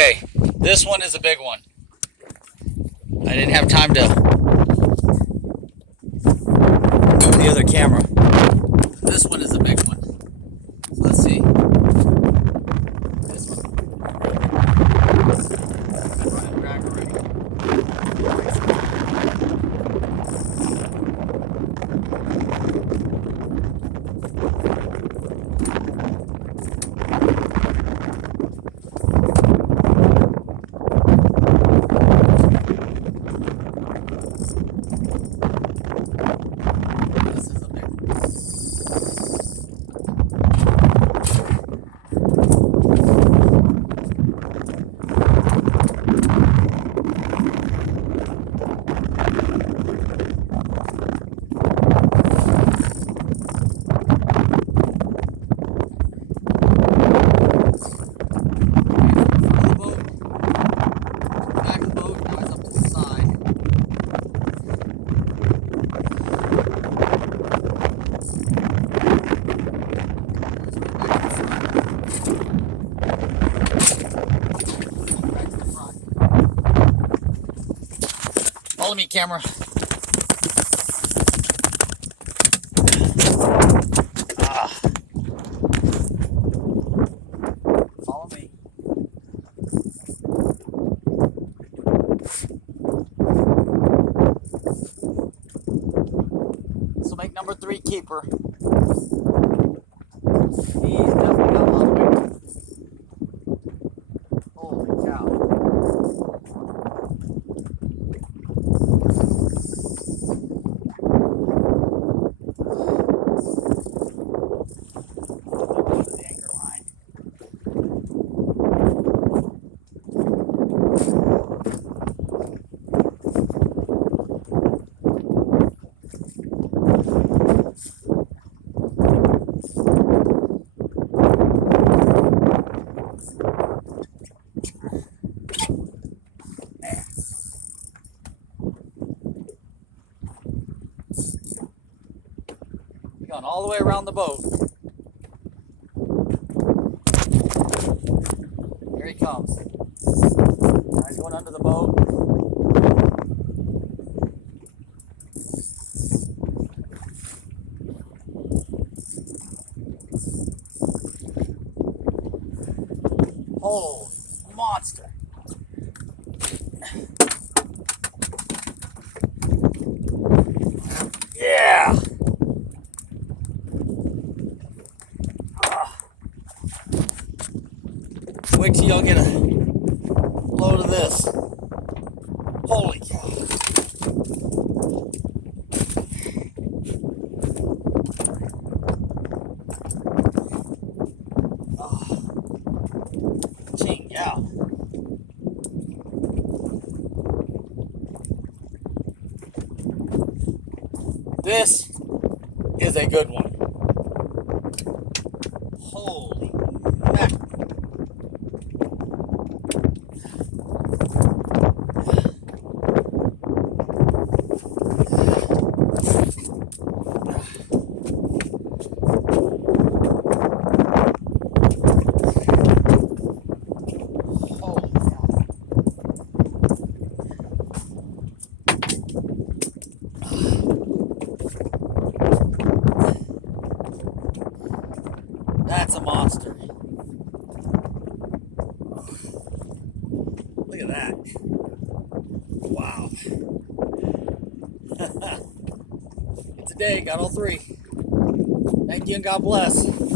Okay, this one is a big one. I didn't have time to the other camera. This one is a big one. So let's see. This one. Running back already. Follow me, camera. Follow me. This will make number 3 keeper. He's definitely got a lot of weight. Holy cow. Going all the way around the boat. Here he comes. Now he's going under the boat. Oh, monster. Yeah. Wait till y'all get a load of this. Holy cow. Ching, yeah. This is a good one. Holy heck. That's a monster. Look at that. Wow. Today, got all 3. Thank you and God bless.